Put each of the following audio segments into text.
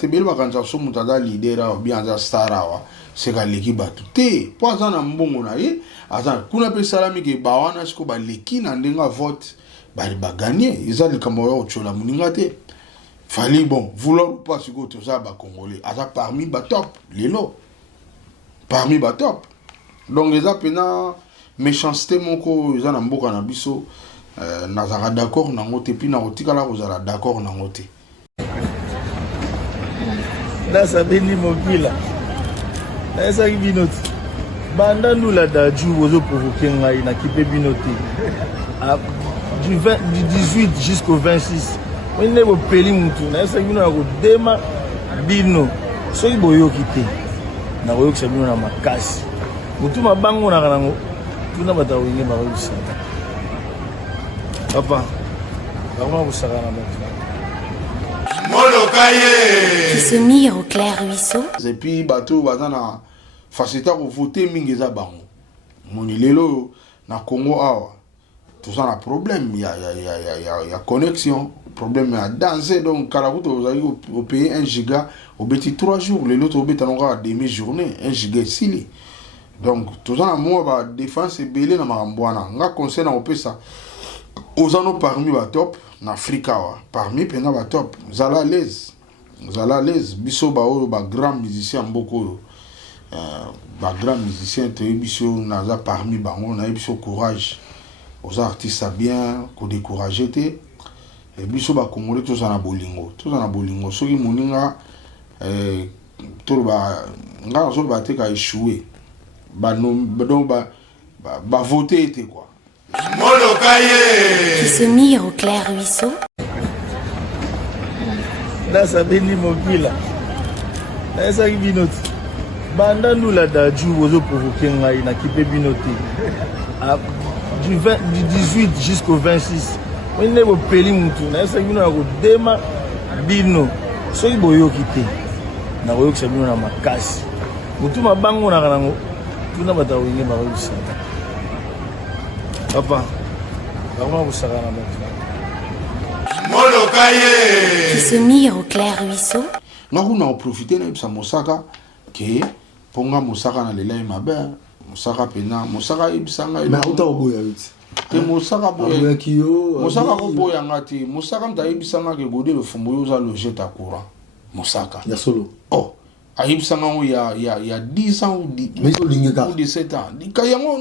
Tebele bakanza so mutada leader ou bien za star wa seka leki batu te po aza na mbongo na ye aza kuna pe salami ke bawana siko ba leki na ndenga vote bali ba gagner eza likambo ya ochola muninga te fali bon vouloir ou pas siko to za ba congolais aza parmi ba top lelo parmi ba top donc eza pena méchanceté moko eza na mboka na biso nazaka d'accord nango te puis na kotikala kozala d'accord nango te. Nasa beni mokila nasa binoti banda nula da ju ozo provoquer ngai na kipe binoti du 18 jusqu'au 26 on ne bo peli mutu nasa bino ko dema bino soki boyoki te na koyokisa bino na makasi mutu mabango na kanango tuna bata winge ba koyokisa papa vraiment vous savez na qui se mire au clair ruisseau. Et puis bateau bazana facilité à voter mingeza bango. Moni lelo na Congo awa. Tout ça na problème, il y a connexion, problème à danser donc karabuto vous allez au payer 1 giga au petit 3 jours, les autres au bêta n'aura demi-journée, 1 giga ici. Donc tout ça moi ba défense et belé na marambwana. Nga conseil na opesa. Ozano parmi ba top na Afrika wa parmi pena ba top zala à l'aise biso ba o ba grand musicien mboko ba grand musicien te biso naza parmi bango na biso courage aux artistes bien ko décourager te et biso ba congolais tous na bolingo soki moninga to ba nga so ba te ka échouer ba non ba voter te quoi. Qui se mire au clair ruisseau. Nasa beni mokila nasa binoti banda nula da ju ozo provoquer ngai na kipe binoti du 18 jusqu'au 26 on ne bo peli mutu nasa bino ko dema bino soki boyoki te na koyokisa bino na makasi mutu mabango na kanango tuna bata winge ba koyokisa papa vraiment vous savez na qui se mire au clair ruisseau. Nous avons profité de ça Mosaka que ponga Mosaka na lela mabe Mosaka pena Mosaka ibisanga mais autant boya vite te Mosaka boya kiyo Mosaka ko boya ngati Mosaka mta ibisanga ke gode le fumbo yo za loger ta courant Mosaka ya solo oh ayibisanga il y a 10 ans ou 17 ans dikayango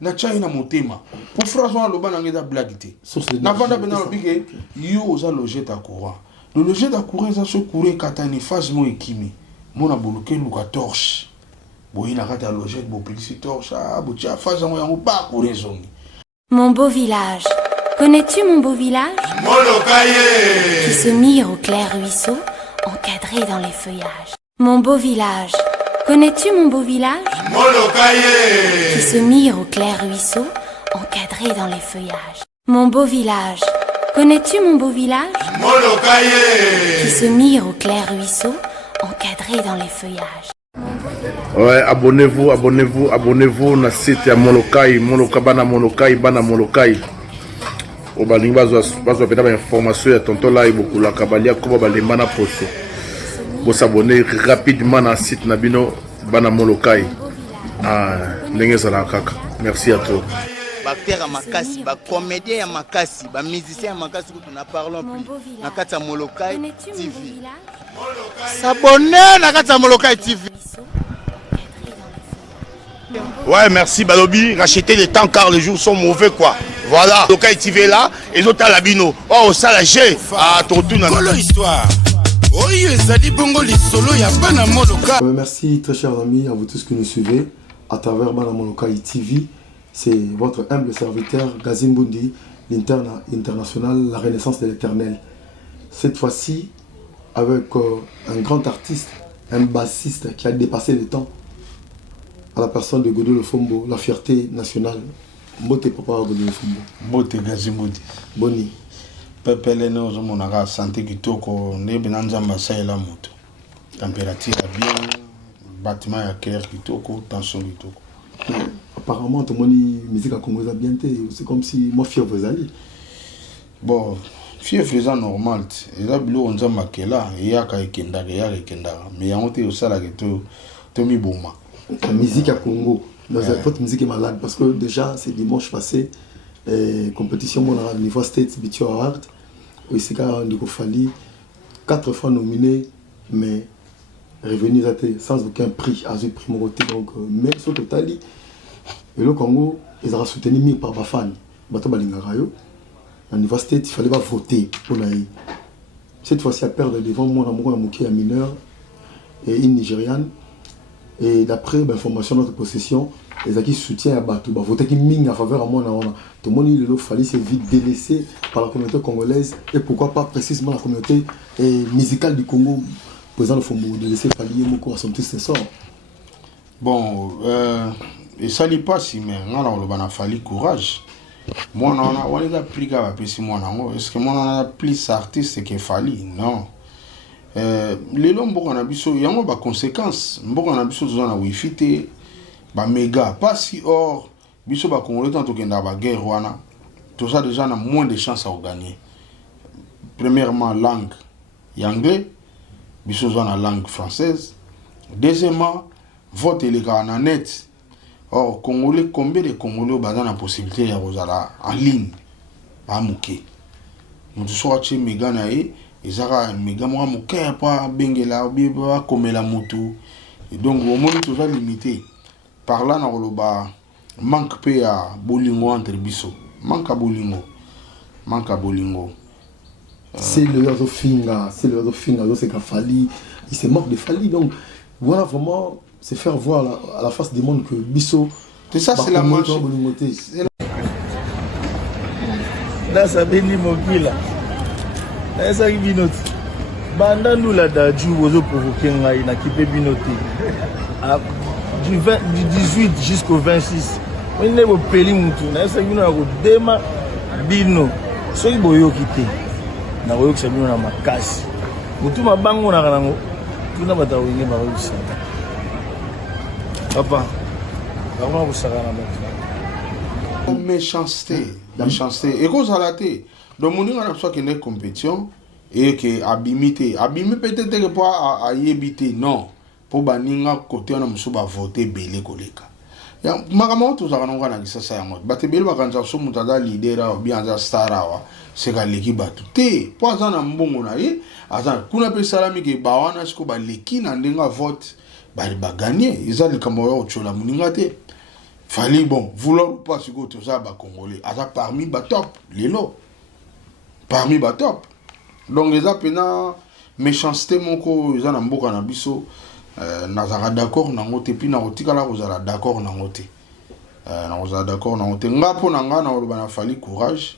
na China motema pour François Lobana ngeza blagité na vanda bena lobike yo za loger ta courant le loger ta courant ça se courir katani phase mo ekimi mona boloke luka torche boyina kata loger bo plixi torche bo tia phase mo yango ba courir zongi. Mon beau village. Connais-tu mon beau village? Qui se mire au clair ruisseau, encadré dans les feuillages. Mon beau village. Connais-tu mon beau village? Qui se mire au clair ruisseau, encadré dans les feuillages. Mon beau village. Connais-tu mon beau village? Qui se mire au clair ruisseau, encadré dans les feuillages. Ouais, abonnez-vous na site ya Molokai, bana Molokai. Obalingi bazwa pena ba information ya tonton là beaucoup la kabalia ko balemba na poso. Vous s'abonner rapidement na site na bino bana Molokai. Ndenge zala kaka. Merci à toi. Acteur à makasi, comédien à makasi, musicien à makasi que nous parlons plus. Nakata Molokai TV. S'abonner Nakata Molokai TV. Ouais, merci Balobi. Rachetez le temps car les jours sont mauvais quoi. Voilà. Molokai TV là, et les autres à la bino. Oh, ça la G. Ah, ton tour dans l'histoire. Merci très chers amis, à vous tous qui nous suivez à travers Bana Molokai TV. C'est votre humble serviteur Gazim Bundi, l'interne international, la renaissance de l'éternel. Cette fois-ci, avec un grand artiste, un bassiste qui a dépassé le temps, à la personne de Godou Le Fombo, la fierté nationale. Mbote papa Godou Le Fombo. Mbote Gazim Bundi. Boni. Pepele ne ozomonaka santé kitoko ndebe na nzamba saela moto. Température bien, bâtiment ya clair kitoko, tension kitoko. Apparemment, tout le monde musique à Congo bien, c'est comme si moi fier vous allez. Bon, fièvre eza normal eza biloko nzambe akela eyaka ekendaka mais yango te osalaka to miboma. La musique à Congo, votre musique est malade parce que déjà c'est dimanche passé, compétition au niveau States Beat Award, où il a fallu 4 fois nominé, mais revenu sans aucun prix, à ce prix Moroté. Donc, mais au total, le Congo, ils ont soutenu par les fans. Bato Balingarayo, au niveau States, il fallait pas voter pour la. Cette fois-ci, à perdre devant moi, un mineur et une Nigériane. Et d'après l'information de notre possession, les acquis soutiennent à Batou, voter qui mine en faveur à moi. Tout le monde il a fallu se vite délaissé par la communauté congolaise et pourquoi pas précisément la communauté musicale du Congo. Président de Fombo de laisser pallier beaucoup à son petit sort. Bon, et ça n'est pas si mais on a fallu courage. Moi on a pris qu'à si moi est-ce que moi on a plus artiste qu'il fallait non. Les longs on a biso yango ba conséquences mboko na biso tozana wifi te ba méga pas si or biso ba congolais tant que na ba guerre wana tout ça déjà na moins de chances à gagner. Premièrement langue anglais biso zana langue française. Deuxièmement vote les gars en net. Or congolais combien de congolais ba na possibilité ya kozala en ligne ba muke. Mutu so ache méga na e ezaka méga moi muke pa bengela biba komela mutu. Et donc au moins tout ça limité. Par là na koloba manque pe ya bolingo entre biso. Manque à bolingo. C'est le réseau Finga, c'est qu'à Fali, il se moque de Fali, donc voilà vraiment se faire voir à la face du monde que Bisso. C'est ça, c'est la manche. Là, ça bénit mon qui là. Là, ça qui binote. Banda nous là d'adju vous provoquer na kipe binote. Du 18 jusqu'au 26. On est au peli mutu. Là, ça qui nous a dema bino. Ce qui boyo quitté. Na koyo kusabino na makasi mutu mabango na kanango tuna bata wingi ba koyo papa vraiment busaka na méchanceté et cause à la té donc moninga na soit que une compétition et que abimi peut-être que pas à yebité non pour baninga côté on a musu ba voter belé koleka ya makamo to za kanonga na kisasa ya moto batebele bakanza so mutada leader ou bien za star wa seka leki batu te po aza na mbongo na ye aza kuna pe salami ke bawana siko ba leki na ndenga vote ba gagner ils ont comme yo chola muninga te fallait bon vouloir ou pas siko to za ba congolais aza parmi ba top lelo parmi ba top donc les apena méchanceté moko ils na mboka na biso nazara d'accord nango te puis na kotikala kozala d'accord nango te na kozala d'accord nango te ngapo na nga na oloba na fali courage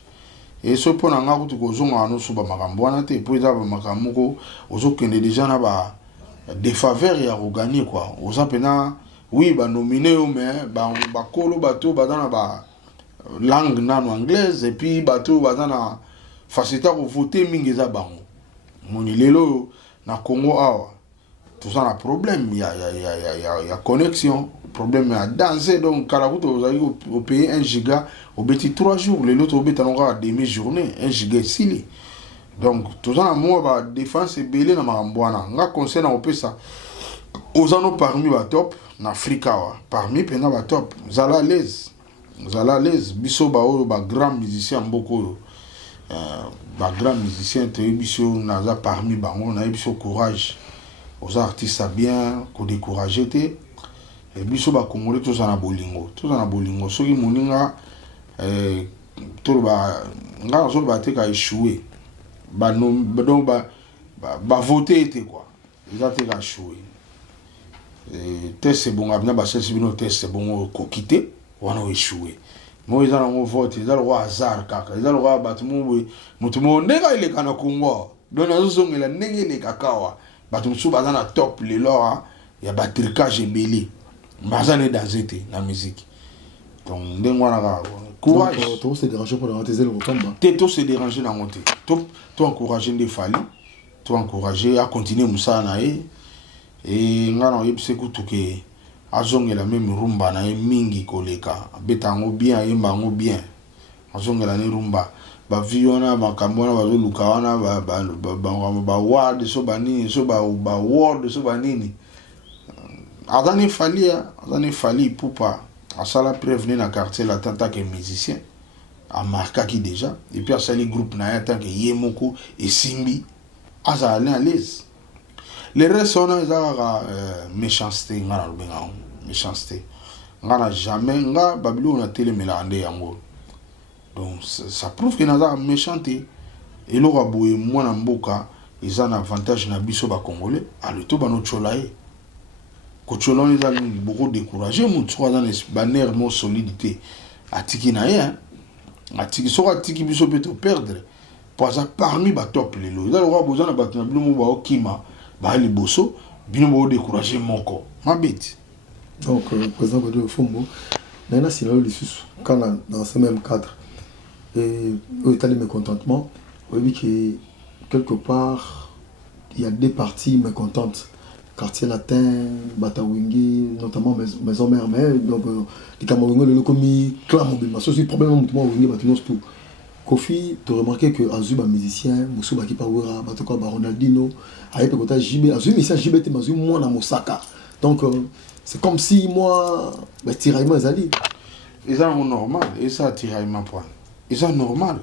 et ce pour na nga kutu kozonga no suba makambo wana te po eza ba makambo ko ozokende déjà na ba défaveur ya regagner quoi oza pena oui ba nominé mais ba kolo bato bazana ba langue nano anglaise et puis bato bazana facilité à voter mingi za bango moni lelo na Congo awa tout ça a problème, il y a connexion, problème à danser, donc quand vous avez au pays 1 giga, au petit 3 jours, les autres au petit à demi-journée, 1 giga ici. Donc tout ça, moi, la défense est belle dans ma ramboana. On a conseillé à ça. Aux anneaux parmi les top, en Afrique, parmi les top, vous allez à l'aise, biso ba grand musicien, beaucoup, ba grand musicien, biso, naza parmi bango, na biso courage. Aux artistes bien qu'on découragé et biso ba congolais tous en bolingo so ki moninga to ba nga so ba te ka échouer ba non donc ba voter était quoi ils a te ka échouer et test bon abna ba chercher bino test bon ko quitter wana échouer moi ils ont voté ils ont hasard kaka ils ont mutu mo ndeka ile kana Congo donc nazo zongela ndenge ile kakawa bato musu baza na top le lora ya ba tricage belé baza ne danser la musique donc ndengwana ka courage to se déranger pour la télé le combat to se déranger na monter to encourager des fali to encourager à continuer musa na et ngana yebse kutuke azongela même rumba na mingi koleka betango bien yembango bien azongela ne rumba ba viona makambona ba lukawana ba ward so banini so ba ward so banini azani fali poupa à ça la prévenir dans quartier la tant que musicien a marqué qui déjà et puis à ça les groupes na tant que yemoko et simbi aza aller à l'aise les restes on a méchanceté ngana benga méchanceté ngana jamais nga babilo na télé melande yango. Donc ça prouve que naza méchanté et lo raboué moi na mboka ils ont un avantage na biso ba congolais à le to ba no cholaé ko cholon ils ont beaucoup découragé mon trois dans les banner mon solidité atiki na ye atiki so atiki biso peut perdre pour ça parmi ba top les lo ils ont besoin na ba na bilo mo ba okima ba liboso bino mo décourager moko ma bête. Donc président de Fombo nana sinon les sous quand dans ce même cadre et au état de mécontentement, on dit que quelque part il y a des parties mécontentes. Quartier latin, Batawingi, notamment maison mère, mais donc les Camerounais, le commis, clam mobile, c'est aussi problème au Wingi, Batinos tout. Kofi, tu as remarqué que Azub, un musicien, Moussou Bakipawera, Batoko, Ronaldinho, Aïe Pekota, JB, Azub, mais ça, JB, t'es Mazou, moi, dans Mosaka. Donc c'est comme si moi, tiraillement, ils allaient. Ils sont normal, et ça, tiraillement, point. Ils sont normal.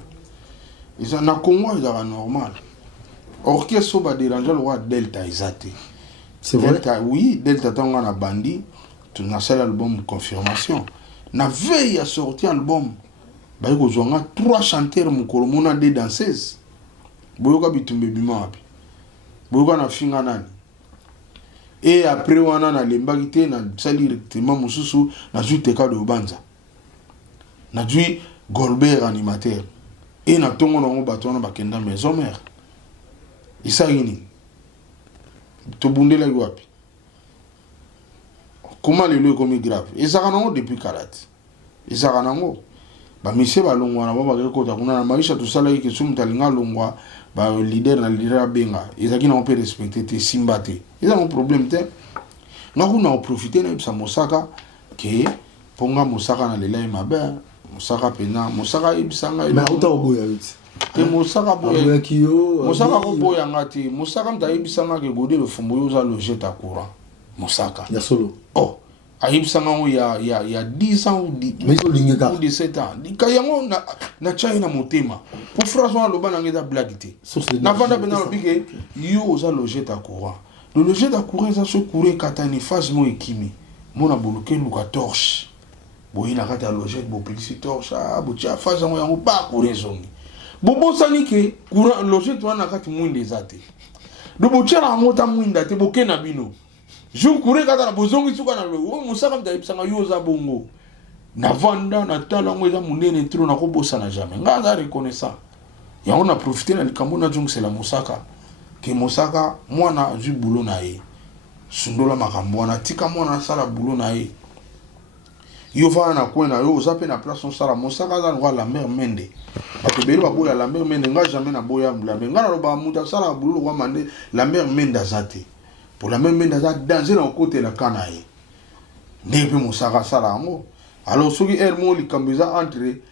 Ils sont Congo, ils sont normal. Orchestre va déranger le roi Delta, ils ont. C'est vrai. Delta, oui, Delta tant a bandi, tu as fait l'album confirmation. Na veille à sortir l'album, bah il y a 3 chanteurs mon colomona des danseuses. Boyoka bitumbe bima api. Boyoka na finga nani. Et après on a lembagité na sali directement mususu na juteka de Obanza. Na dui Golbert animateur. Et na tongo na bato na bakenda maison mère. Isa yini. To bundela wapi. Comment le comme grave. Et ça kanango depuis karate. Et ça kanango ba monsieur ba longwa na ba ko ta kuna na maisha to sala ki sumta linga longwa ba leader na leader benga. Et ça qui n'a pas respecté te simbate. Et ça mon problème te. Na kuna profiter na sa Mosaka que ponga Mosaka na lela mabe. Mosaka pena Mosaka ibisanga mais uta oboya vite te Mosaka boya kiyo Mosaka ko boya ngati Mosaka mta ibisanga ke gode le fumbo yo za loger ta courant Mosaka ya solo oh ayibisanga ngo ya 10 ans ou 17 ans dikayango na China motema pour François Lobana ngeza blaguité na vanda pena lobike yo za loger ta courant le loger ta courant ça se courir katani phase mo ekimi mona boloke luka torche boyi na kata loger bo publicité ça bo tia phase mo yango ba courir zongi bobo sani ke courant loger to na kati mwinde zate do bo tia na ngota mwinda te bo kena bino je courir kata na bozongi suka na lo musaka mta ipsanga yo za bongo na vanda na tala ngo za munene tro na ko bossa na jamais ngaza reconnaissant yango na profiter na likambo na jongi c'est la Mosaka ke Mosaka mwana ju boulot na ye sundola makambo na tika mwana sala boulot na ye yo va na kwena yo zape na place on sala Mosaka za ngwa la mère mende bato belo baboya la mère mende nga jamais na boya la mère nga lo ba muta sala boulot kwa mande la mère mende azate pour la mère mende azate danger na côté la kanaye ndepe Mosaka sala ngo alors soki ermo likambiza entre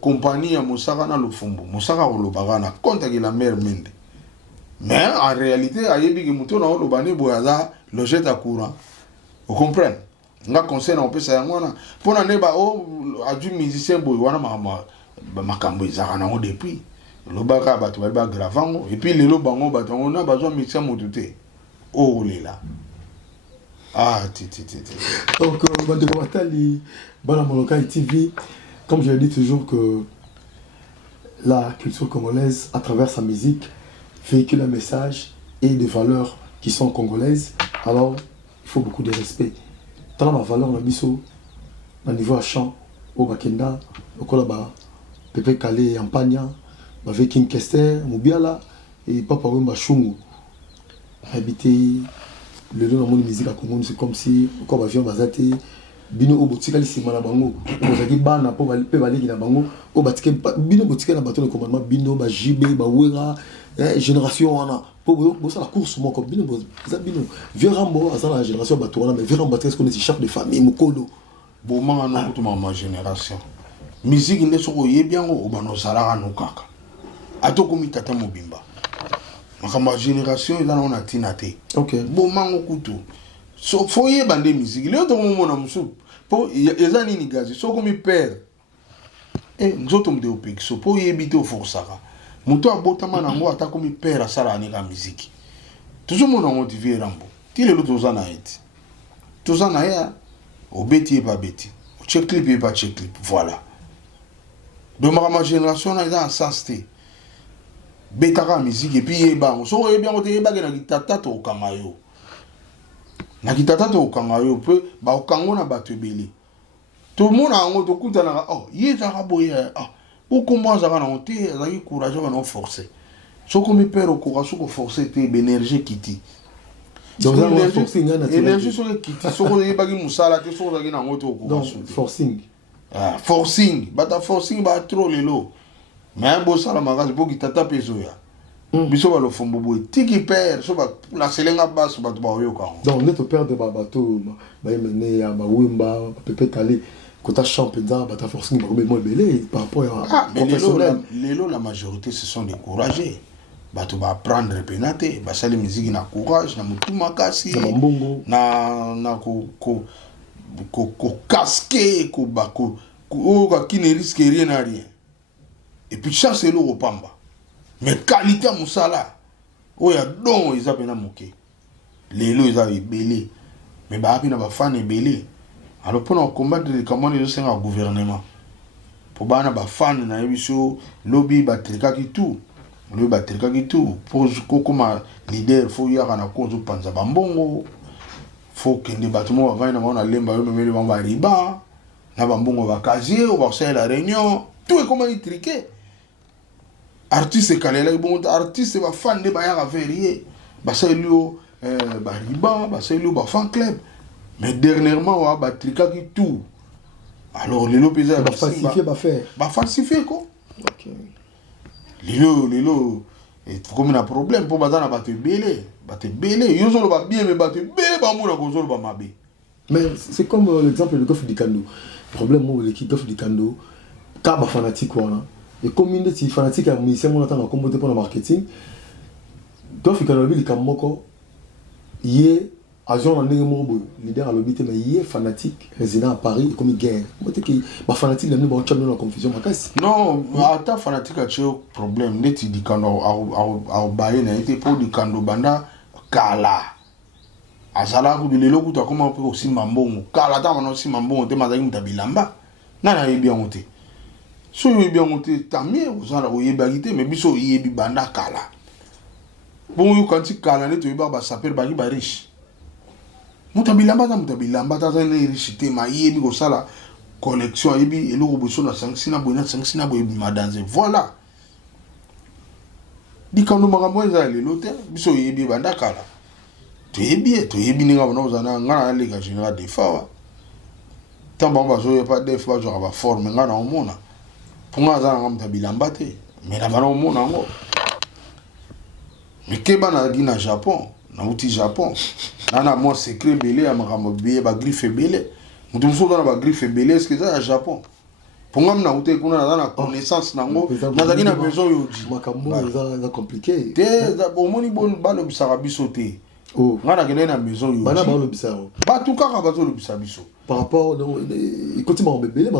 compagnie ya Mosaka na Lufumbu Mosaka ko lobaka na compte que la mère mende mais en réalité ayebi ke muto na lo bani boya za loger ta courant vous comprenez nga conseil na opesa yango na pona neba o adu musicien boy wana makambo ezaka nango depuis lobaka bato bali ba gravango et puis lelo bango bato on a besoin musicien motuté oh lela ah ti donc bande ko batali bana Molokai TV comme je le dis toujours que la culture congolaise à travers sa musique véhicule un message et des valeurs qui sont congolaises alors il faut beaucoup de respect. Dans ma valeur na biso na niveau à chant au bakenda okola ba Pepe Kale Yampania ba King Kester Mubiala et Papa Wemba Shungu habité le nom de musique à Congo c'est comme si ko ba vion bazate bino obotika lisima na bango ozaki bana po pe baleki na bango obatike bino botika na bato de commandement bino ba JB ba Wera génération wana pour ça la course mon comme bino bino vieux Rambo ça la génération bato wana mais vieux Rambo est-ce qu'on est chef de famille mukolo bon manga no kutuma ma génération musique nde soko yebi yango obano salaka no kaka atokomi tata mobimba makambo génération eza na tina te bomango kutu so fo yeba nde musique leo tokomona musu po eza nini gazi soko mi père nzoto mde opekso po yebi te oforsaka moto abotama nango atakomi père asala anika musique tozomona ngo TV Rambo ti lelo toza na eti toza na ya obeti eba beti check clip eba check clip voilà donc ma génération na eza en sens te betaka musique et puis yeba ngo so yebi ngo te yeba ke na kitata to kamayo na kitata to kamayo pe ba okango na bato ebele to mona ngo to kutana oh yeza boye pour comment ça va na te azaki courage va non forcer soko mi père ko soko forcer te énergie kiti donc énergie sur kiti soko yeba ki musala te soko zaki na ngo to ko forcing bata forcing ba trop lelo mais bo sala magazi po kitata peso ya biso ba lo fombo boy tiki père so ba la selenga baso ba to ba yoka donc neto père de babato ba yemene ya ba wimba pepe tali kota champion bata forcing ba ko belé par rapport à lelo la majorité se sont découragés bato ba prendre penate ba sali musique na courage na mutu makasi na mbongo na ko casquer ko bako ko qui ne risque rien à rien et puis ça c'est le repamba mais qualité musala oya don ils appellent moké lelo ils avaient belé mais ba apina ba fan belé alors pour nous combattre comment les gens au gouvernement pour bana ba fan na biso lobby ba trika ki tout le ba trika ki tout pour comme leader faut y avoir na cause panza bambongo faut que des bâtiments avant na on lemba yo memeli ba riba na bambongo ba casier ou ba faire la réunion tout est comment il triqué artiste kalela bon artiste ba fan de ba ya verrier ba saluo ba riba ba saluo ba fan club mais dernièrement wa ba trika ki tout alors les lopeza ba falsifier ba faire ba falsifier quoi OK lilo et comme un problème pour bazana ba te belé yo zolo ba bien mais ba te belé ba mona ko zolo ba mabe mais c'est comme l'exemple de Golf Dikando problème où l'équipe Golf Dikando ka ba fanatique wana et comme une des fanatiques à musicien mon attend comme pour le marketing Golf Dikando bi likamoko yé agent en ndenge leader à l'obité mais yé fanatique résident à Paris comme guerre moi te ki ba fanatique le bon champion la confusion makasi non ata fanatique a tio problème neti Dikando a baye na été pour Dikando banda kala azala ku lelo ku ta comment pour aussi mambongo kala ta mano aussi mambongo te mazaki mutabilamba nana yebi ngote so yebi ngote tamie uzala oyebagite mais biso yebi banda kala bon yo kanti kala ne to yeba ba saper ba riche mutabilamba ta ne riche te ma yebi ko sala collection yebi eloko boso na 5 boy madanze voilà Dikando makambo eza lelo te biso yebi banda kala to yebi ninga bana uzana ngana lega général de fawa tamba ba zo pas def ba zo ba forme ngana omona punga za ngamta bilamba te mais na bana omona ngo mais ke bana gina Japon na uti Japon nana mo secret belé ya makambo biye ba griffe belé mutu muso na ba griffe belé est-ce que ça ya Japon punga mna uti kuna na connaissance nango na za gina besoin yoji makambo za compliqué te za bomoni bon balo bisaka biso te oh ngana kene na maison yo bana ba lo bisaro ba tout kaka ba zo lo bisabiso par rapport écoute ma bébé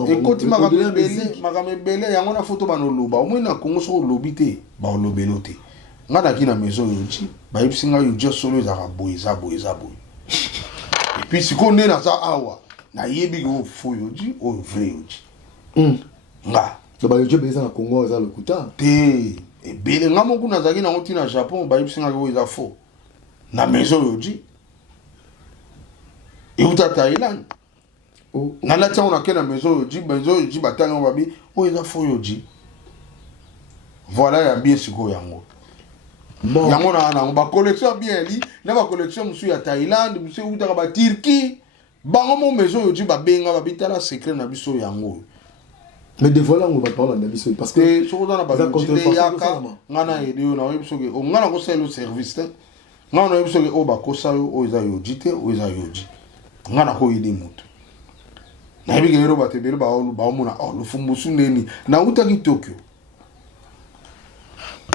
yango na photo bano loba au moins na Congo so lobité ba lobelo te ngana ki na maison yo ti ba yipsinga yo just solo za boy et puis siko ne na za awa na yebi go fo yo ji o vrai yo ji nga so ba yo je beza na Congo za lokuta te e bele ngamo kuna za ki na ngoti na Japon ba yipsinga go za fo na maison yo ji et uta Thaïlande na la tia on a kena maison yo ji batanga babi o eza fo yo ji voilà ya bien siko yango bon yango na ba collection bien li na ba collection musu ya Thaïlande musu uta ba Turquie bango mo maison yo ji ba benga ba bitala secret na biso yango mais de voilà on va parler de biso parce que so na ba yaka ngana ede yo na biso ke o ngana ko selo service te ngana biso ke o ba kosa yo o eza yo ji te o eza yo ji ngana ko ide mutu na yebi ke bato ebele baomona lufumbusu ndeni nautaki Tokyo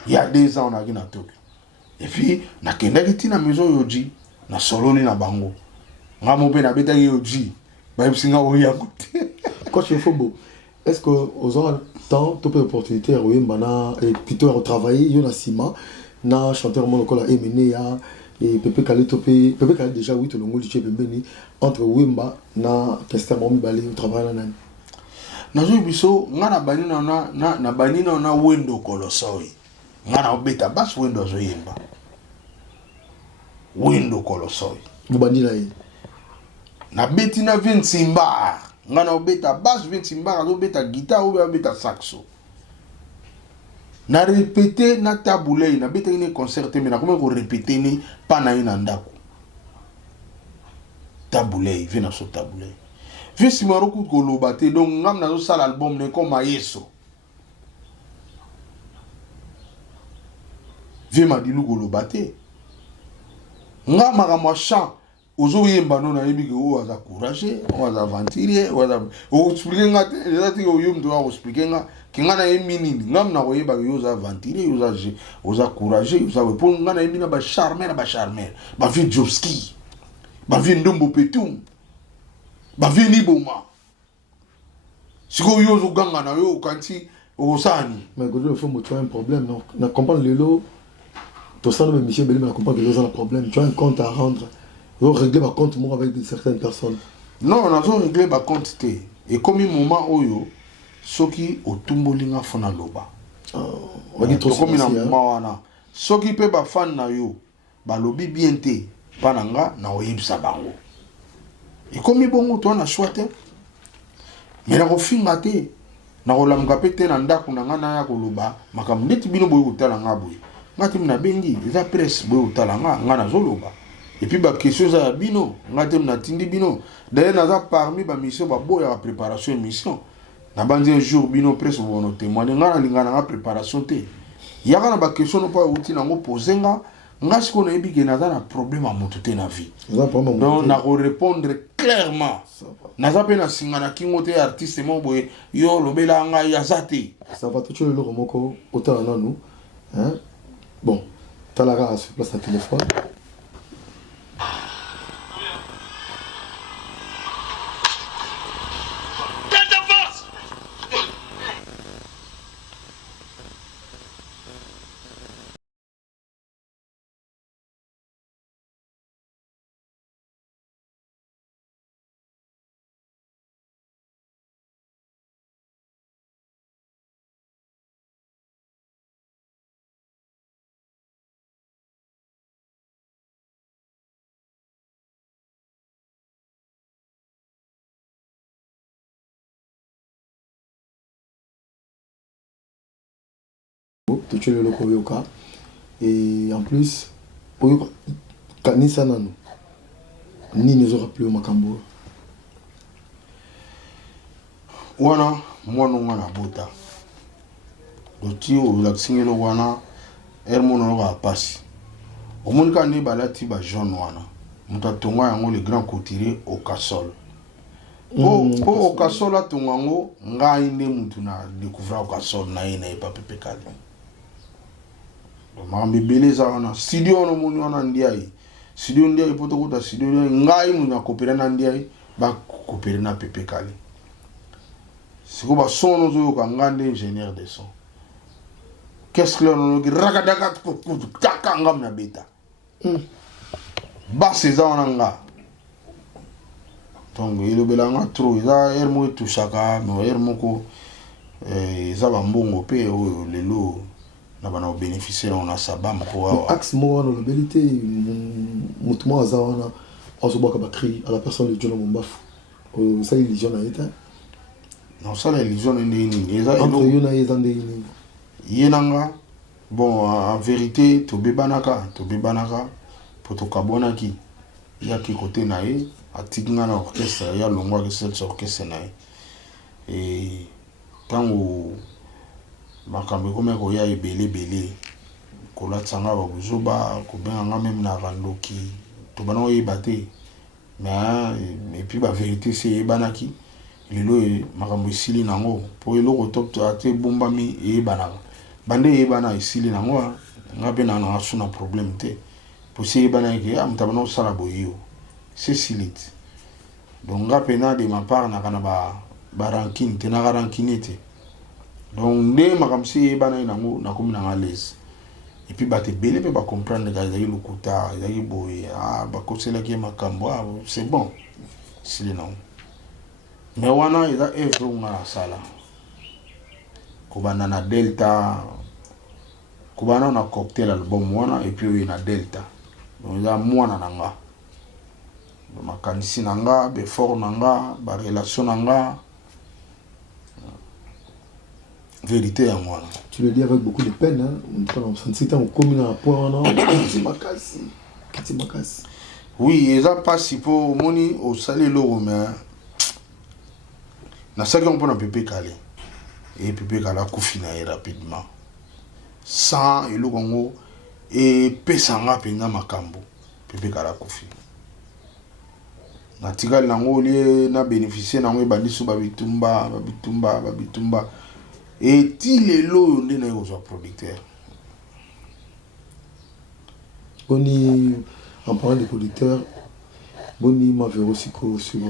il y a 2 ans nazalaki na Tokyo et puis nakendaki ntina maison yoji na sololi na bango nga mo mpe nabetaki yoji bayebisinga oyango te. Coach Fobo, est-ce que aux aura temps toute opportunité à oyembana et plutôt à travailler yo na sima na chanteur mon lokola emene ya et Pepe Kale déjà oui to longo liché bembeni entre Wemba na Kester Momi Balé au travail na nani nazo biso nga na bani na bani na wendo kolosoi nga na obeta bas wendo zo yemba wendo kolosoi mubandi na ye na beti na 25 bar nga na obeta bas 25 bar zo beta guitare ou beta saxo na répéter na tabulei na beta ni concert mais na comment ko répéter ni pa na ina ndako tabulei vina so tabulei visi maroku ko lobate donc ngam na zo sala album ne comme yeso vima dilu ko lobate ngama kama chant ozo yemba no na yebi ke o aza courageux o aza aventurier o aza o expliquer nga ezati o yum do o expliquer nga kinga na yeminini ngam na koyeba ke yo aza aventurier yo aza courageux yo aza po nga na yebi na ba charmer ba vi Jobski ba vi Ndombo Petum ba vi Niboma siko yo zo ganga na yo kanti o sani mais godo faut mo tu as un problème non na comprendre le lot to ça no monsieur Belé na comprendre que yo a un problème tu as un compte à rendre. Vous réglez par compte moi avec certaines personnes. Non, on a réglé par compte té. Et comme un moment où soki otumbolinga fona loba. On dit trop comme na mawana. Soki pe ba fan na yo, ba lobi bien té, pananga na oyibsa bango. Et comme bongo to na choite. Mais na ko finga té. Na ko lamka pe té na ndako na ngana ya ko loba, makambo neti bino boyo kotala nga boye. Ngati mna bengi, eza presse boyo kotala nga ngana zo loba. Et puis ba question za bino ngatem na tindi bino d'ailleurs naza parmi ba mission ba boya la préparation émission na bandi un jour bino presse bono témoigner ngana lingana nga préparation té yaka na ba question no pa uti na ngo posenga ngasi ko na yebi ke naza na problème a moto té na vie donc na ko répondre clairement naza pe na singa na kingo té artiste mo boye yo lobela nga ya zate ça va tout le loko moko autant na nous hein bon talara sur place à téléphone. Tu tues le loco yoka et en plus pour kanisa nanu ni nous aura plus makambo wana mwana ngana bota doti o laksingelo wana hermono ga pasi o monika ne balati ba jaune wana muta tonga yango le grand couturier au casol au casol a tongango ngai ne mutu na découvrir au casol na ina e pa Pepe Kale mambe beleza wana studio no moni wana ndiai studio ndiai poto kota studio ngai munya kopera na ndiai ba kopera na Pepe Kale siko ba sono zo ka ngande ingénieur de son qu'est-ce que l'on dit rakadaka taka ngam na beta ba c'est ça nga donc il obelanga trop ça hermo tout chaka no hermo ko za ba mbongo pe o lelo na bana bénéficier on a ça ba mko axe mo wana lobelité mutumo za wana ozoboka ba cri à la personne de John Mombafu ça illusion na eta non ça l'illusion ni eza entre yona ezande ni yenanga bon en vérité to bebanaka poto kabonaki yaki côté nae atinga na orchestre ya longwa que cette orchestre nae et tango makambe comme ko ya ebele ko la tsanga ba buzoba ko benga même na randoki to bana oyeba te mais et puis ba vérité c'est banaki lelo makambo esili nango po eloko top ate bombami eyebanaka bande eyebana esili nango nga mpe na suna problème te po si eyebana eke moto abana osala boye yo c'est silite donc nga pena de ma part naka na barankine te naka rankine te donc nde makambo si eyebana ye nango nakomi nanga lese et puis bato ebele mpe bacomprendre ka ezalaki lokuta ezalaki boye bakoselaki ye makambo c'est bon esili nango mais wana eza evre nga na sala kobanda na delta kobanda na cocktail album wana et puis oyo na delta donc eza mwana na nga makanisi na nga befort na nga barelation na nga vérité ya mwana. Tu le dis avec beaucoup de peine, hein? On sentit en commune à point, non? Kati makasi. Oui, eza pasi po moni au salé loro mais na saki on peut na pepe calé et pepe kala kufina rapidement sans elo kongo et pesanga penga makambo pepe kala kufi na tigal nango lié na bénéficier nango bandiso babitumba et ti lelo ndé na yo producteur. Boni, en parlant des producteurs, Boni Mavero Siko sur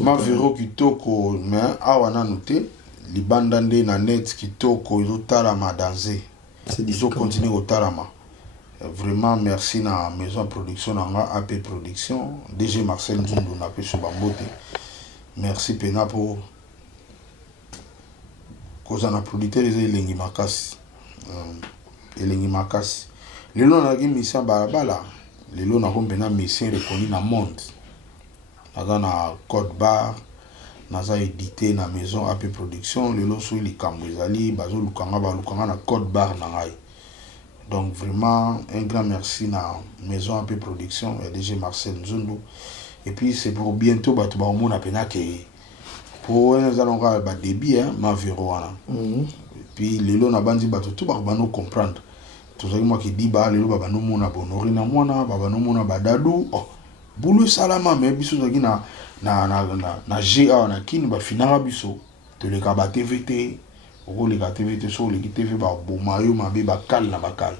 Mavero Kitoko, mais awana noté, libandande na net Kitoko, ils ont talama dansé. Ils ont continué au talama. Vraiment merci na maison de production na AP Production, DG Marcel Nzundu na pe Sobambote. Merci pena pour cause na producteur elengi makasi. Elengi makasi. Lelo na gi mission balabala. Lelo na kombena mission reconnu na monde. Naza na Code Bar, naza édité na maison AP Production, lelo so likambo ezali bazo lukanga na Code Bar na ngai. Donc vraiment un grand merci na maison AP Production et DG Marcel Nzundu. Et puis c'est pour bientôt bato ba omona pena ke pour nous allons avoir ba débit hein Mavero wana. Et puis lelo na bandi bato tout ba no comprendre. Tout ça moi qui dit ba lelo baba no mona bonori na mwana baba no mona badadu oh boulou salama mais biso zaki na GA na kin ba finara biso to le kaba TVT o le ka TVT so le ki TV ba bomayo mabe ba kal na bakal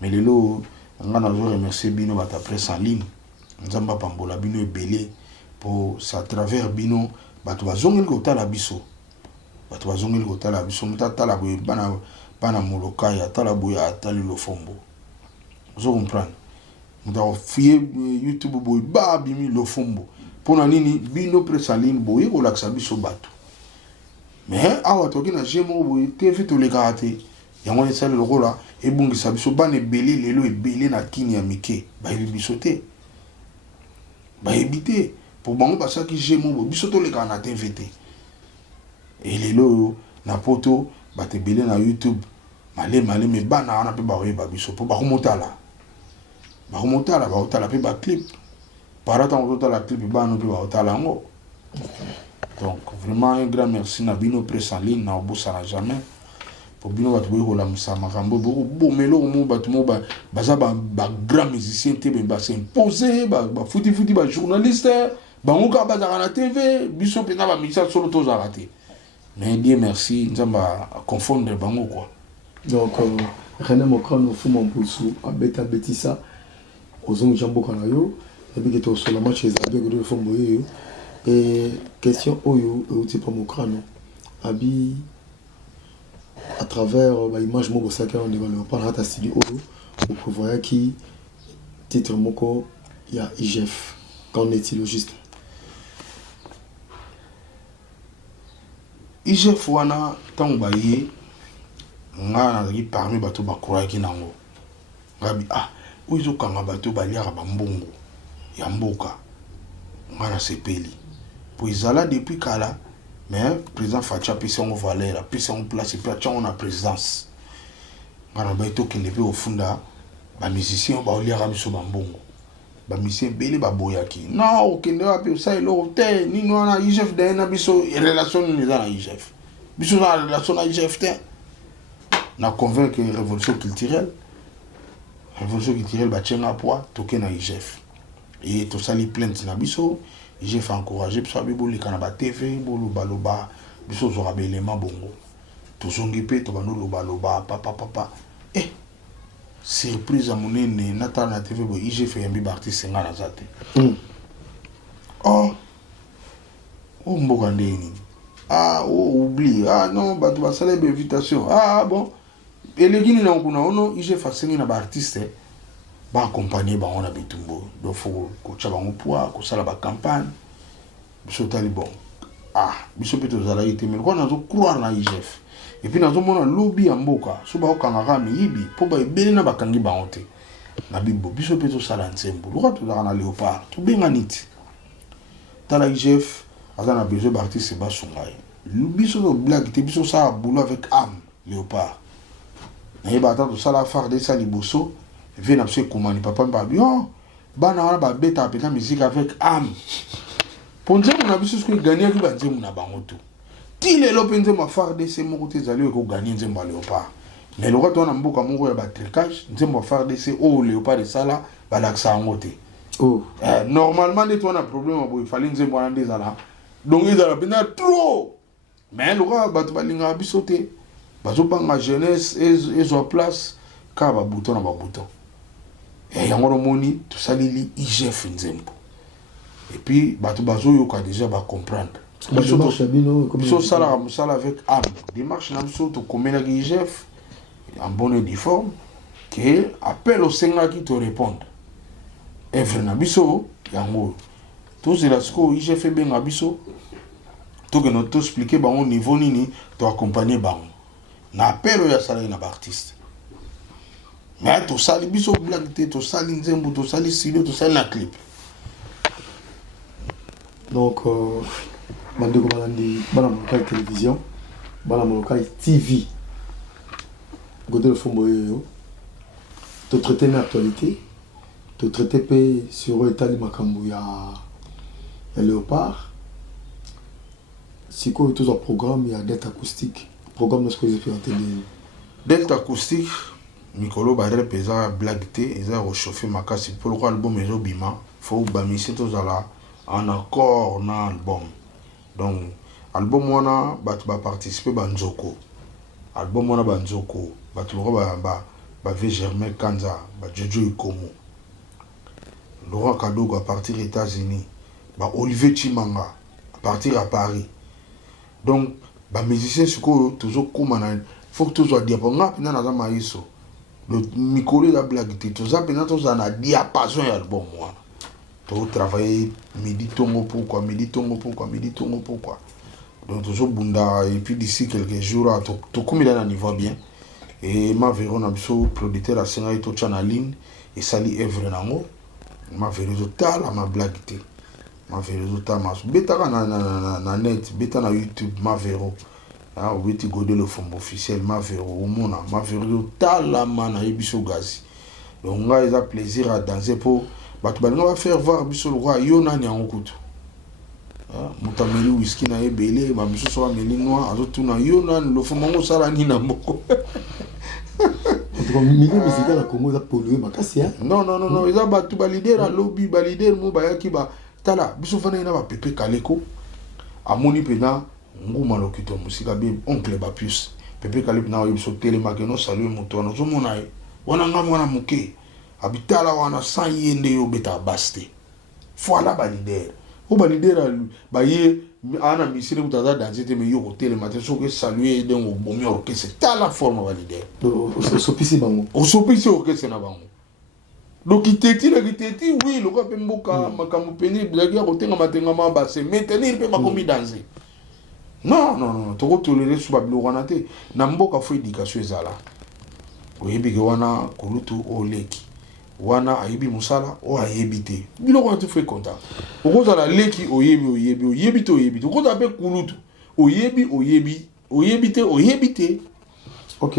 mais lelo nga na zo remercier bino ba ta presse en ligne nzamba pambola bino ebele pour à travers bino bato bazongeli kotala biso mutata boye bana moloka ya tala boye atali lofombo vous comprenez muta fiye YouTube boye ba bimi lofombo pona nini bino presaline boye ko laksa biso bato mais awa toki na jemo boye TV to le karate yango ne sale lokola ebungisa biso bana ebele lelo ebele na kini ya mike ba biso te ba ebité pour bango basaki jemo boye biso to le kana TVT et lelo na poto bate belé na YouTube malé mais bana wana pe ba oyeba biso po ba komotala ba otala pe ba clip parata on otala clip ba no pe ba otala ngo. Donc vraiment un grand merci na bino presse en ligne na obosa na jamais pour bino batu boy ko la musa makambo bo melo mo batu mo baza ba grand musicien te ba s'imposer ba futi ba journaliste ba ngoka ba na TV biso pe na ba misa solo to za raté. Mais Dieu merci, nous avons confondre bango quoi. Donc René Mokrano fuma mpusu abeta betisa ozongi jambo kana yo ebi que sur la match les abé que fombo yo et question oyo uti pa Mokrano abi à travers ba image moko saka on devant par hata studio oyo on prévoit qui titre moko ya IGF qu'en est-il au juste? IGF wana tango baye nga nazaki parmi bato bakuraki nango ngabi oyo kanga bato baliaka bambongo ya mboka nga na sepeli po izala depuis kala mais président Facha pesa ngo valeur pesa ngo place pe atcha na présidence nga na baito kende pe ofunda ba musicien ba oliaka biso bambongo ba musicien bele ba boyaki non okende wapi ça elo te nino wana IGF de na biso relation ni za na IGF biso na relation na IGF te na convaincre révolution culturelle ba tchenga poa toke na IGF et tout ça les plaintes na biso j'ai fait encourager biso abi bolika na ba TV boloba biso zo rabelema bongo to zongi pe to bano loba papa surprise à mon nene nata na TV bo j'ai fait un artiste nga na zate oh mboka ndeni oublie non bato basala ba invitation bon elegini na kuna ono j'ai fait na ba artiste ba accompagner ba on a bitumbo do faut ko tshaba ngopwa ko sala ba campagne biso tali bon biso pe to zala ite mais ko na zo croire na IGF et puis na zo mona lobby ya mboka so ba okanga miyibi po ba ebele na bakangi ba honte na bibo biso pe to sala nsembo lo to zala na Léopard to benga niti tala IGF azana besoin d'artiste ba sungai biso do blague te biso ça boulot avec âme Léopard na yeba ta to sala phare de sali bosso vient absolument comment ni papa m'a dit bana wana ba beta peta musique avec âme ponze mon abiso ce que gagner qui ba nzemu na bango tout ti lelo penze ma phare de ces moko te zali ko gagner nzemu ba Léopard mais le retour na mboka moko ya ba tricage nzemu ma phare de ces Léopard de sala ba laksa ngote normalement les toi na problème bo il fallait nzemu wana des ala donc ils ala pena trop mais le roi ba to ba linga biso te ba zo banga jeunesse et zo place ka ba bouton na ba bouton yango moni tout ça li IGF nzembo et puis bato bazo yoka déjà ba comprendre biso sala avec âme démarche na biso to komela ki IGF en bonne et due forme que appel au senga qui te répondre evre na biso yango to zela sko IGF benga biso to que no to expliquer ba au niveau nini to accompagner ba na appel ya sala na ba artiste. Mais tout ça, les bisous blagues, tout ça, les nzembo, tout ça, les studios, tout ça, la clip. Donc, Mandeko Balandi, Banamolokai Télévision, Banamolokai TV. Godel Fomboyo, tu traites l'actualité, tu traites sur l'état de Makambouya et Léopard. Si quoi, tout un programme, il y a Delta Acoustique. Programme de ce que j'ai fait entendre. Delta Acoustique. Mikolo Badre pesa blague te eza réchauffer makasi pour le album ezo bima faut bamisi to zala en accord na album donc album wana bat ba participer banzoko album wana banzoko bat lo ba Germain Kanza ba Jojo Ikomo Laurent Kadogo à partir des États-Unis ba Olivier Chimanga à partir à Paris donc ba musicien siko toujours comme faut que toujours diaponga pina na zama iso le micro la blague tout ça pendant tout ça na diapason ya album moi to travailler midi tongo pourquoi donc toujours bunda et puis d'ici quelques jours to comme il a niveau bien et ma verron abso producteur a senga to chanaline et sali evre nango ma verron total ma blague ma verron total ma beta na net beta na YouTube ma verron au biti godé le fond officiel ma verro mona ma verro tala mana ebiso gazi donc nga ils a plaisir à danser pour bato balinga va faire voir biso le roi yona ni en kutu mutameli whisky na ebele ba biso so ameli noir azotuna yona le fond mongo sala ni na moko milieu musical à Congo za polluer makasi non ils a bato ba leader à lobby ba leader mo ba yaki ba tala biso fana ina ba pepe kaleko amoni pena nguma lokito musika be oncle Bapius pepe kalip na yibiso telema ke no saluer moto na zo mona wana ngam wana muke abitala wana sans yende yo beta baste voilà ba leader o ba leader ba ye ana misiri mutaza danser te me yo ko telema te so ke saluer den o bomi orchestre c'est la forme ba leader sopisi bango o sopisi orchestre na bango donc kiteti oui le ko pe mboka makambo peni blagi ya kotenga matenga ma ba se maintenir pe ba komi danser. Non, tu tolérer sur Babylone Wanate. Namboka fo éducation ezala. Oyebi ke wana kulutu oleki. Wana ayebi musala o ayebite. Bilo kwa tu fo konta. Okozala leki oyebi te. Okozala pe kulutu. Oyebite. OK,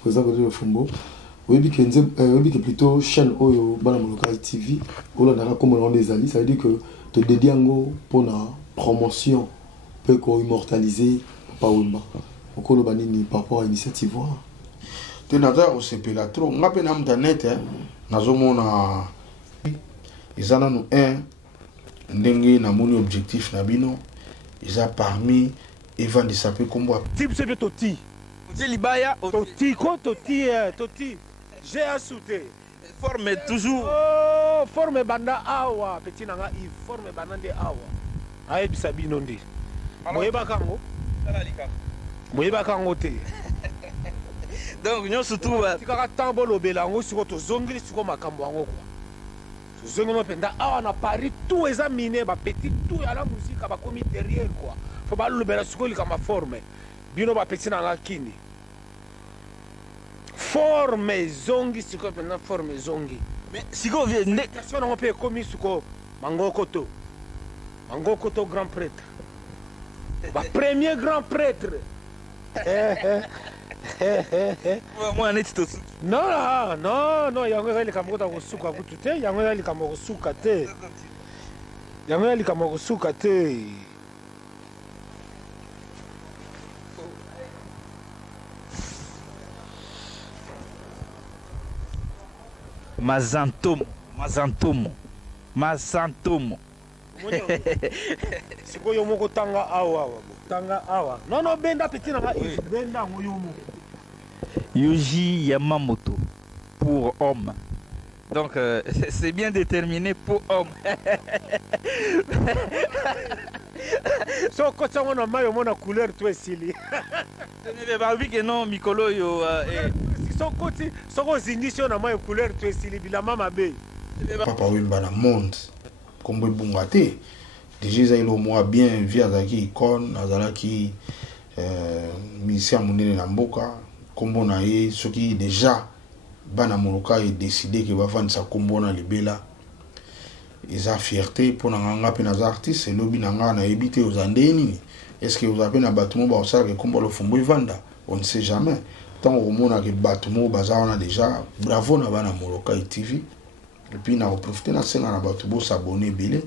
président de Fumbo. Oyebi ke plutôt chaîne oyo Banamolokai TV. Ola naka comme on des alliés, ça veut dire que te dédier ngo pour la promotion qu'on immortaliser Paoumba. On connaît banini par rapport à l'initiative. Tu n'as pas au CP la trop. On a peine à internet. Nazomona eza nanu un ndenge namoni objectif na bino eza parmi evandisa mpe kombo type c'est toti libaya toti ko toti j'ai asouté forme toujours forme banda awa petit nanga i forme banda nde awa ayebisa bino nde moyebaka yango te donc nyonso tu tikaka ntango bolobela yango siko tozongeli siko makambo yango kwa tozongeli mpenza awa na paris tout eza mine bapeti tout ya la musika bakomi derrière kwa fo balobela siko likama forme bino bapeti nanga kini forme zongi siko mpenza forme zongi mais siko vie question nango mpe ekomi siko mangokoto grand prêtre premier grand prêtre moi neti to non yango eza likambo kota kosuka kutu te yango eza likambo kosuka te yango eza likambo kosuka te mazantomo sikoyo moko tanga awa non benda petit nanga benda yango yo moko Yuji Yamamoto pour homme. Donc c'est bien déterminé pour homme. So kocha ngona mayo mona couleur to esili. Ne ba que non mikolo yo so koti so ko zindisho na mayo couleur to esili bila mama be. Papa wimba na monde kombo bunga te. Déjà il au moins bien via zaki icône azalaki musicien monene na mboka kombo na ye soki déjà bana moloka e décidé que va vendre sa kombo na libela eza fierté pour na nganga pe na artiste lobi na ngana ebité aux andeni est-ce que vous avez na batumo ba osala que kombo lo fumbo vanda on ne sait jamais tant au mona que batumo baza on a déjà bravo na bana moloka TV et puis na profiter na senga na batubo s'abonner belé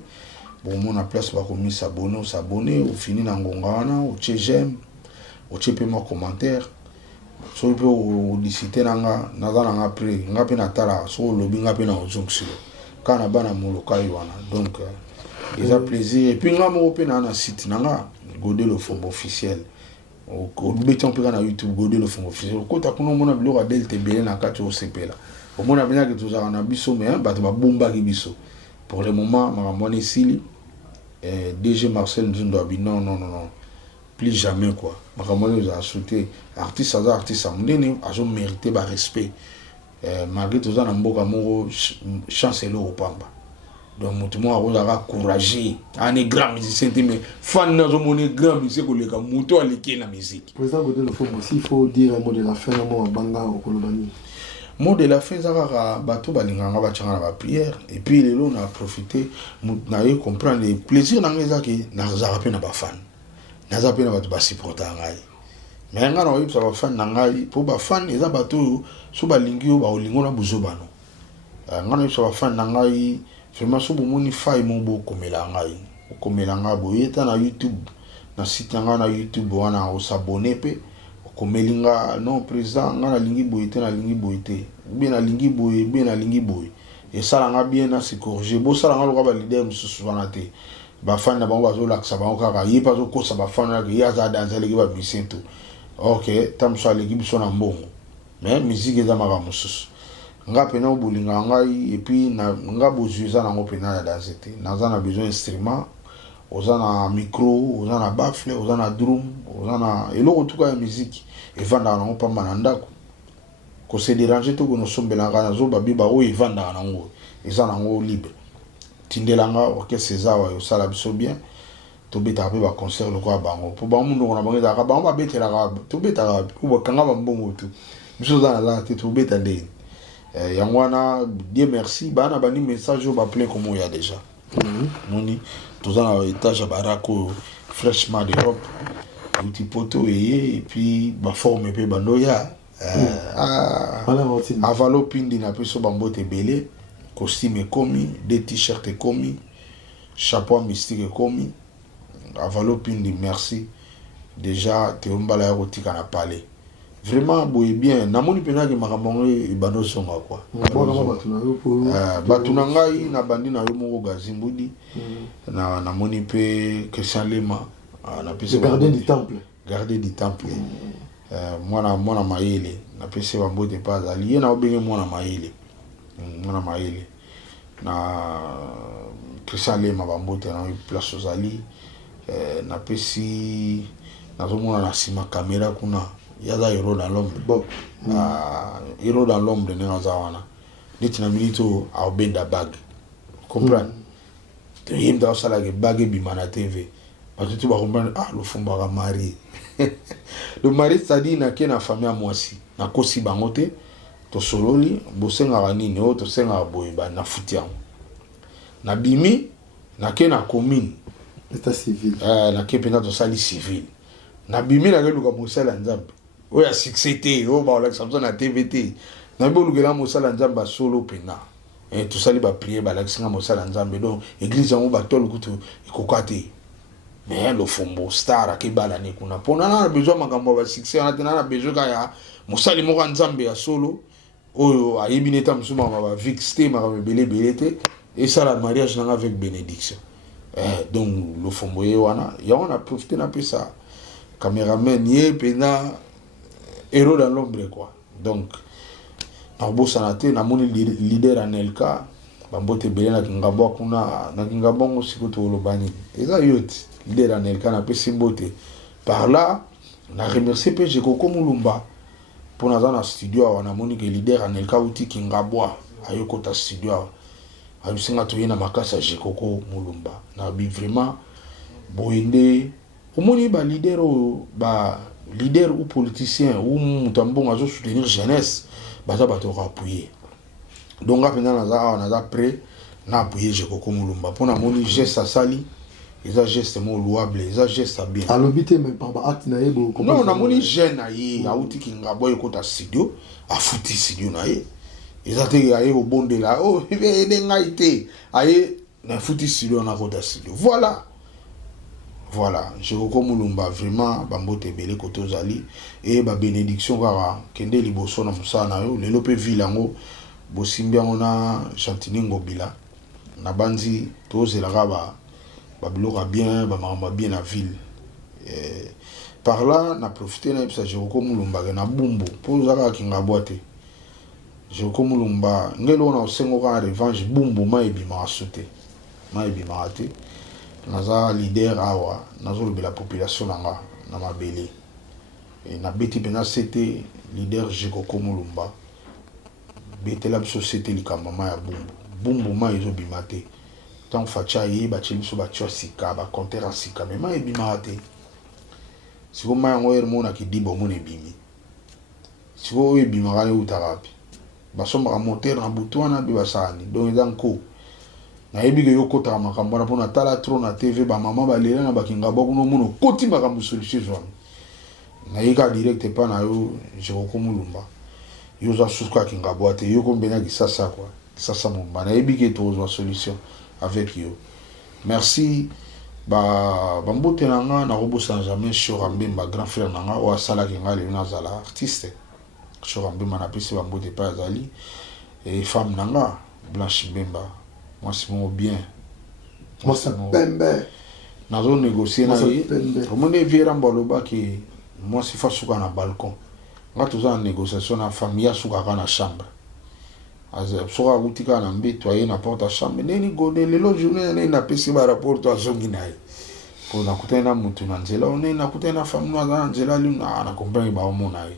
bon mona place ba komi s'abonner au fini na ngonga wana au che j'aime au che pe mo commentaire so pe o disiter nanga na après ngapi na tala so lobi ngapi na ozongsi kana bana moloka wana donc ils a plaisir et puis ngamo pe na site nanga Godé le fond officiel au beton pe na YouTube Godé le fond officiel ko ta kuno mona biloko del tebele na kati o sepela au mona bina que tous na biso mais bato ba bomba ki biso pour le moment makamone sili DG Marcel Nzundo abi non plus jamais quoi makamone za sauter artiste amndeni azo mériter ba respect malgré tout ça na mboka moko chance le opamba donc mutumo akozaka courageux ane grand musicien mais fan na zo moni grand musicien ko leka muto aleki na musique président Godé le faut aussi il faut dire un mot de la fin na mo banga au kolobani mot de la fin zaka bato balinganga ba changa ba prière et puis lelo on a profité na ye comprendre le plaisir na ngeza ki na zaka pe na ba fan na zaka pe na bato ba supporter ngai mais nga na oyebisa ba fan na ngai po ba fan eza bato so balingi yo ba olingo na buzobano nga na oyebisa ba fan na ngai vraiment so bomoni fai mo bo komela ngai boyeta na YouTube na site nga na YouTube wana o s'abonner pe komelinga non président nga na lingi boyete bien na lingi boye et ça nga bien na se corriger bo sala nga loka ba leader mususu wana te ba fan na bango bazo laksa bango kaka yi pa zo kosa ba fan na ya za danza leki ba bisinto OK tam so leki biso na mbongo mais musique eza maka mususu nga pena obulinga ngai et puis na nga bozuza nango pena ya danser te naza na besoin instrument oza na micro oza na baffle oza na drum oza na eloko tuka ya musique evandaka nango pamba na ndako ko se déranger to kono sombelanga na zo babiba oyo evandaka nango eza nango libre tindelanga orchestre eza wa yosala biso bien tobetaka mpe baconcert lokola bango mpo bango munoko na bango ezalaka bango babetelaka tobetaka bakanga bambongo tu biso oza na zaka te tobeta ndeni yango wana Dieu merci bana bani message oyo baplein komo oya déjà moni toza na étage ya barako fraîchement d'Europe outi poto eye et puis baforme mpe bandoya avalo pindi na peso bambote ebele costume ekomi des t-shirt ekomi chapeau mystique ekomi avalo pindi merci déjà teombala ya kotika na palais vraiment boye bien namoni pena ke makambo ibano songa quoi batu na ngai na bandi na yo moko Gazimbudi na namoni pe Christian Lema na pese gardien du temple mwana mayele na pese bambote pa azali ye na obenge mwana mayele na Christian Lema bambote na place ozali na pesi nazomona na sima caméra kuna yaza héros dans l'ombre héros dans l'ombre ne azawana neti na milito a obenda bag comprendre te yimda osala ke bag bimana TV parce que tu vas comprendre le fumba ka mari le mari c'est-à-dire na ke na famille à mwasi na kosi bangote to sololi bosenga kanini o to senga boyeba na futiam na bimi na ke na commune état civil na ke pena to sali civil na bimi na ke luka mosala nzambe o ya succès o ba la samson na TVT na bo lukela mosala nzambe solo pena to sali ba prier ba la singa mosala nzambe donc église yango ba tolo kutu ikokate mais le fombo star ke bala ne kuna pona na besoin makambo ba succès na tena na besoin ka ya mosali moko nzambe ya solo oyo ayebi neta musuma ba vixte makambo belé te et ça la mariage na avec bénédiction donc le fombo ye wana ya on a profité na pesa caméraman ye pena héros dans l'ombre quoi donc na bossa na moni leader anelka bambote belé na kingabo kuna na kingabo ngo sikoto lobani eza yote leader anelka na pesi mbote par là na remercier pe Jekoko Mulumba pour na studio wana moni ke leader anelka uti kingabo ayoko ta studio abisinga to yena makasa Jekoko Mulumba na bi vraiment boyende omoni ba leader ou politicien ou mutambo ngazo soutenir jeunesse baza bato ko appuyer donc apena naza prêt na appuyer Jekoko Mulumba pona moni geste asali eza geste mo louable eza geste bien alobité mais par ba acte na yebo non na moni jeune na ye auti kingabo ekota studio afuti studio na ye eza te aye obondela ebe ngai te aye na futi studio na kota studio voilà Jekoko Mulumba vraiment bambote belé koto zali et ba bénédiction kaka kende liboso na musana na yo lelo pe vilango bosimbi yango na Chantini Ngobila na banzi tozelaka ba biloka bien ba maramba bien na ville par là na profiter na pesa Jekoko Mulumba na bumbu pour zaka kinga boite Jekoko Mulumba ngelo na osengo ka revanche bumbu maibi ma sauter maibi ma raté naza leader awa nazo la population nanga na mabele et na beti pena c'était leader Jekoko Mulumba betela société likamama ya bumbu ma ezo bimate tant facha yi ba chimiso ba chosika ba compter sika mais ma ebimate siko ma yango ermo na kidibo mone bimi siko ebimaka ne utarapi basomba monter na butwana bi basani donc ezanko na yebi ke yokota makambo na pona tala tro na TV ba mama balela na bakinga bokuno muno koti makambo solution zone na yika direct pa na yo Jekoko Mulumba yo za suska kinga boate yo ko mbena kisasa quoi kisasa mumba na yebi ke to solution avec yo merci bambote nanga na robo sans jamais Chorambe ma grand frère nanga o asala kinga le na zala artiste Chorambe na pesi bambote pa zali et femme nanga Blanche Mbemba moi c'est mon bien moi ça pembe nazo négocier na ye omone viera mbaloba ki moi si fa suka na balcon nga toza na négociation na famille ya suka ka na chambre aza soka utika na mbeto aye na porte à chambre neni gode lelo journée na pesi ba rapport to azongi na ye ko na kutena mutu na nzela one na kutena famille na nzela li na comprendre ba omona ye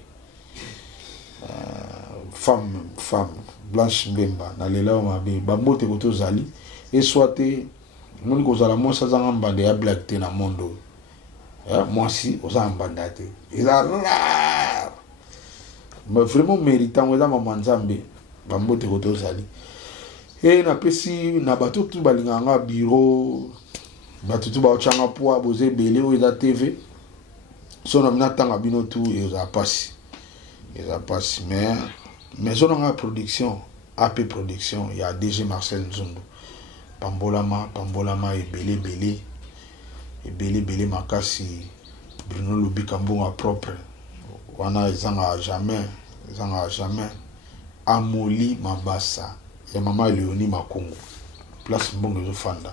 femme Blanche Mbemba na lela mabe bambote koto zali et soit moni ko zala moi ça zanga mbande ya black te na mondo moi si oza mbanda te eza rare mais vraiment méritant oza mama nzambe bambote koto zali et na pesi na bato tu balinganga bureau bato tu ba changa poa boze belé o eza TV so na mina tanga bino tu eza passe mais on a production AP production il y a DG Marcel Nzundu pambolama et belé makasi Bruno Lubika mbonga propre wana ezanga jamais Amoli Mabasa ya mama Léonie Makongo place mbongo ezofanda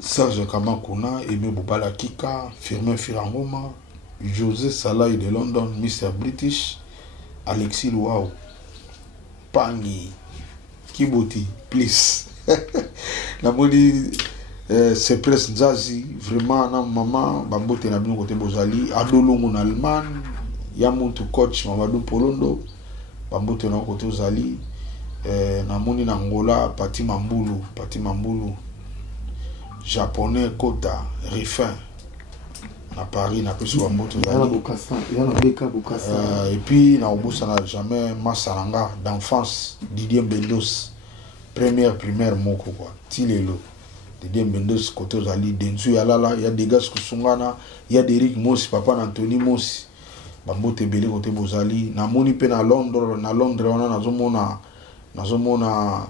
Serge Kamakuna, Aimé Boubala Kika, Firmin Firangoma, José Salai de London, Mr. British, Alexis Louao, Pangi, Kiboti, please. Namoni c'est presque Zazi, vraiment, na maman, Bambote na bino côté Bozali, Adolongo na Allemagne, Yamuntu coach Mamadou Polondo, Bambote na côté Bozali, namoni na Angola, Pati Mambulu, Japonais Kota, Rifin, na Paris, na plus Bambote Zali. Et puis, na Obusa na jamais Masaranga d'enfance, Didier Bendos, première primaire moko quoi, Tilelo. Didier Bendos côté Zali, Denzu Yalala, il y a des gars qui sont là, il y a Derek Mossi, papa Anthony Mossi, Bambote Belé côté Bozali, na moni pe na Londres, on a nazomona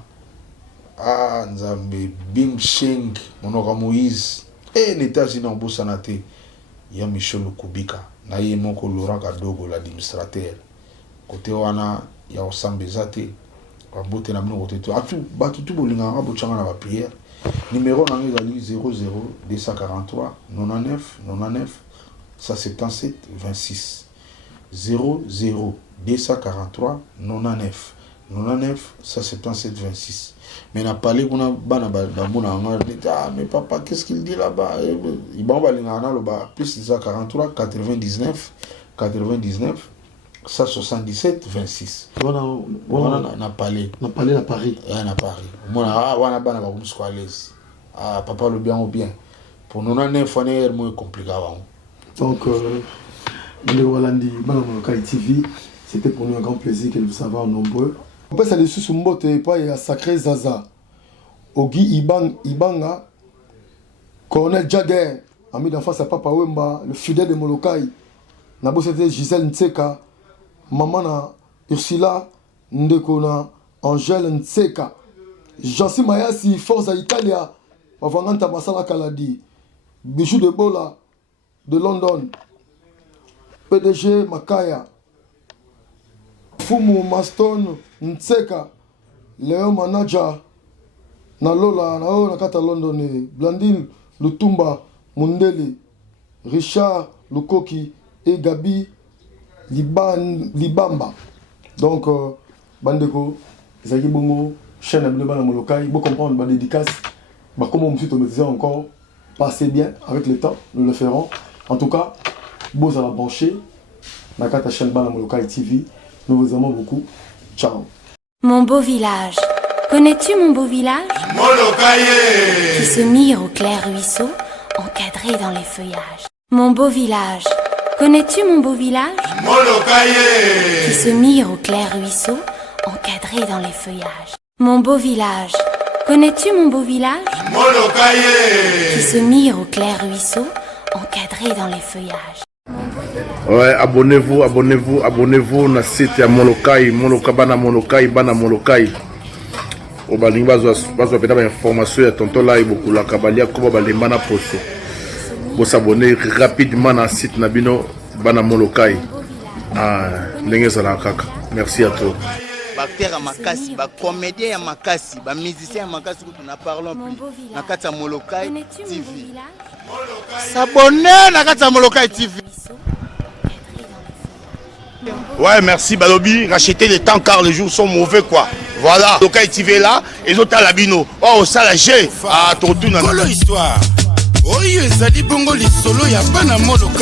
Nzambe Bing Sheng Monoka Moïse et l'État-Unis en Bosanate ya Michel Kubika na ye moko Laurent Kadogo l'administrateur côté wana ya Osambezate Bambote na bino côté tout atu batu tout bolinga abochanga na ba prière numéro na ngi 00 243 99 99 177 26 00 243 99 99 177 26. Mais n'a parlé qu'on a bana mais papa qu'est-ce qu'il dit là-bas? Il va plus 43 99 99 177 26. On a parlé à Paris. À Paris. Moi on a bana ba l'aise. Ah papa le bien ou bien. Pour nous on a c'est moins compliqué avant. Donc le Rolandi Banamoloka TV, c'était pour nous un grand plaisir que nous savoir nombreux. Après ça, les sous-mbote et pas il y a Sacré Zaza, Ogi Ibanga, Colonel Jagger, ami d'enfance à Papa Wemba, le fidèle de Molokai, Nabo c'était Gisèle Ntseka, Maman na Ursula Ndekona, Angèle Ntseka, Jansi Mayasi, Forza Italia, Avanganta Masala Kaladi, Bijou de Bola, de London, PDG Makaya, Fumu Maston Ntseka, Léon Manaja, Nalola, Nao Nakata London, Blandine Lutumba, Mundeli, Richard Lukoki et Gabi Libamba. Donc, Bandeko, Zaki Bongo, chaîne Abineba na Molokai, vous comprendre ma dédicace, comme on me suis automatisé encore, pas assez bien avec le temps, nous le ferons. En tout cas, beaux à la brancher, Nakata chaîne Bana Molokai TV. Nous vous aimons beaucoup. Ciao. Mon beau village. Connais-tu mon beau village? Molokaye Qui se mire au clair ruisseau, encadré dans les feuillages. Mon beau village. Connais-tu mon beau village? Molokaye Qui se mire au clair ruisseau, encadré dans les feuillages. Mon beau village. Connais-tu mon beau village? Molokaye Qui se mire au clair ruisseau, encadré dans les feuillages. Ouais, abonnez-vous na site ya Molokai, Molokabana Molokai, Bana Molokai. Obalingi bazwa pena ba information ya tonton là beaucoup la kabalia ko balemba na poso. Vous s'abonner rapidement na site na bino Bana Molokai. Ndenge za kaka. Merci à toi. Acteur à Makasi, comédien à Makasi, musicien à Makasi que nous parlons plus. Nakata Molokai TV. S'abonner Nakata Molokai TV. Ouais, merci Balobi. Racheter les temps car les jours sont mauvais quoi. Voilà. Molokai TV là, et les autres à la bino. Oh, ça la j'ai. Ah, ton tour. Histoire. Oh, ezali bongo lisolo ya Bana Molokai.